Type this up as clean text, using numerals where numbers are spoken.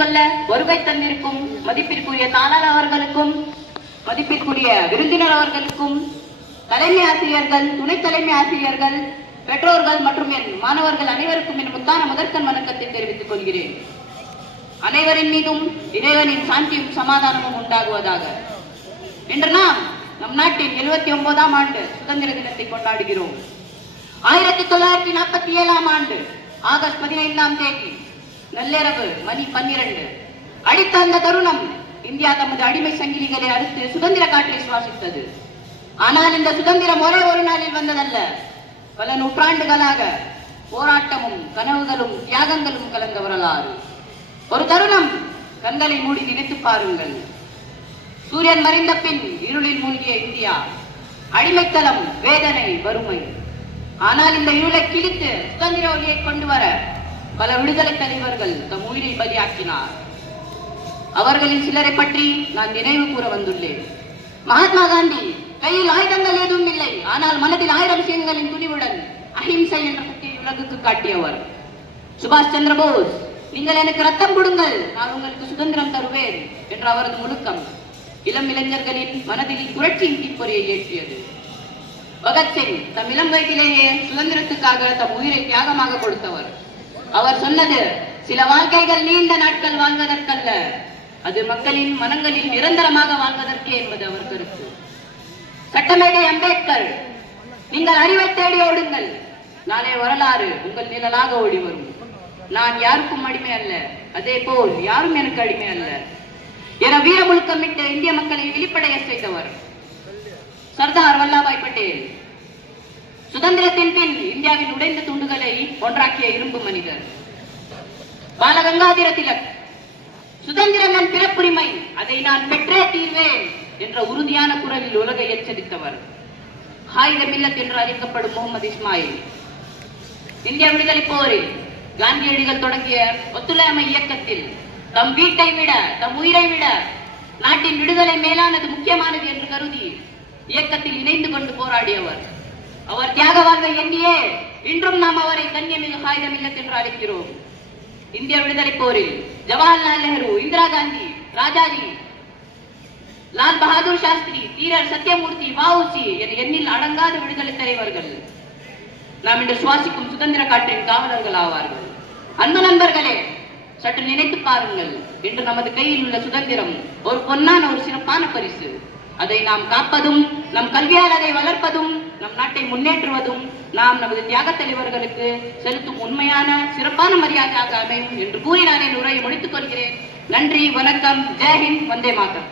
கொள்ள வருகை தந்திருக்கும் மதிப்பிற்குரிய தாளர் அவர்களுக்கும் மதிப்பிற்குரிய விருந்தினர் அவர்களுக்கும் தலைமை ஆசிரியர்கள், துணை தலைமை ஆசிரியர்கள், பெற்றோர்கள் மற்றும் என் மாணவர்கள் அனைவருக்கும் என் முத்தான முதற்கண் வணக்கத்தை தெரிவித்துக் கொள்கிறேன். அனைவரின் மீதும் இறைவனின் சாந்தியும் சமாதானமும் உண்டாகுவதாக. இன்று நாம் நம் நாட்டின் 79ஆம் ஆண்டு சுதந்திர தினத்தை கொண்டாடுகிறோம். 1947ஆம் ஆண்டு ஆகஸ்ட் 15ஆம் தேதி நள்ளிரவு மணி 12 அடித்த அந்த தருணம் இந்தியா தமது அடிமை சங்கிலிகளை அறுத்து சுதந்திர காற்றை சுவாசித்தது. ஆனால் இந்த சுதந்திரம் ஒரே ஒரு நாளில் வந்ததல்ல. பல நூற்றாண்டுகளாக போராட்டமும் கனவுகளும் தியாகங்களும் கலந்த வரலாறு. ஒரு தருணம் கண்களை மூடி நினைத்து பாருங்கள். சூரியன் மறைந்த பின் இருளில் மூழ்கிய இந்தியா, அடிமைத்தளம், வேதனை, வறுமை. ஆனால் இந்த இருளை கிழித்து சுதந்திர ஒளியை கொண்டு வர பல விடுதலை தலைவர்கள் தம் உயிரை பலியாக்கினார். அவர்களின் சிலரை பற்றி நான் நினைவு கூற வந்துள்ளேன். மகாத்மா காந்தி கையில் ஆயுதங்கள் எதுவும் இல்லை, ஆனால் மனதில் 1000 விஷயங்களின் துணிவுடன் அஹிம்சை என்ற சக்தியை உலகுக்கு காட்டியவர். சுபாஷ் சந்திர போஸ், நீங்கள் எனக்கு ரத்தம் கொடுங்கள், நான் உங்களுக்கு சுதந்திரம் தருவேன் என்ற அவரது முழுக்கம் இளம் இளைஞர்களின் மனதில் புரட்சியின் தீப்பொறியை ஏற்றியது. பகத்சிங் தம் இளம் வயதிலேயே சுதந்திரத்துக்காக தம் உயிரை தியாகமாக கொடுத்தவர். அவர் சொன்னது, சில வாழ்க்கைகள் நீண்ட நாட்கள் வாழ்வதற்கல்ல, அது மக்களின் மனங்களில் நிரந்தரமாக வாழ்வதற்கே என்பது அவர் கருத்து. சட்டமேடை அம்பேத்கர், நீங்கள் அறிவை தேடி ஓடுங்கள், நாளை வரலாறு உங்கள் நிழலாக ஓடி வரும். நான் யாருக்கும் அடிமை அல்ல, அதே போல் யாரும் எனக்கு அடிமை அல்ல என வீர முழக்கமிட்டு இந்திய மக்களை வெளிப்படைய செய்தவர் சர்தார் வல்லபாய் பட்டேல். சுதந்திரத்தின் பின் இந்தியாவின் உடைந்த துண்டுகளை ஒன்றாக்கிய இரும்பு மனிதர் பாலகங்காதர திலக், சுதந்திரம் என் பிறப்புரிமை, அதை நான் பெற்றே தீர்வேன் என்ற உறுதியான குரலில் உலகை எச்சரித்தவர். ஹாயித மில்லத் என்று அழைக்கப்படும் முகமது இஸ்மாயில். இந்திய விடுதலை போரில் காந்தியடிகள் தொடங்கிய ஒத்துழையாமை இயக்கத்தில் தம் வீட்டை விட, தம் உயிரை விட நாட்டின் விடுதலை மேலானது, முக்கியமானது என்று கருதி இயக்கத்தில் இணைந்து கொண்டு போராடியவர். அவர் தியாக வாழ்வை எண்ணியே இன்றும் நாம் அவரை கண்ணியமிகு ஹாயித மில்லத் என்று அழைக்கிறோம். இந்திய விடுதலை போரில் ஜவஹர்லால் நேரு, இந்திரா காந்தி, ராஜாஜி, லால் பகதூர் சாஸ்திரி, தீரர் சத்யமூர்த்தி, வஉசி என எண்ணில் அடங்காத விடுதலை தலைவர்கள் நாம் இன்று சுவாசிக்கும் சுதந்திர காற்றின் காவலர்கள் ஆவார்கள். அன்பு நண்பர்களே, சற்று நினைத்து பாருங்கள். இன்று நமது கையில் உள்ள சுதந்திரம் ஒரு பொன்னான, ஒரு சிறப்பான பரிசு. அதை நாம் காப்பதும், நம் கல்வியால் அதை வளர்ப்பதும், நம் நாட்டை முன்னேற்றுவதும் நாம் நமது தியாக தலைவர்களுக்கு செலுத்தும் உண்மையான சிறப்பான மரியாதையாக அமையும் என்று கூறி நான் என் உரையை முடித்துக் கொள்கிறேன். நன்றி, வணக்கம், ஜெய் ஹிந்த், வந்தே மாதரம்.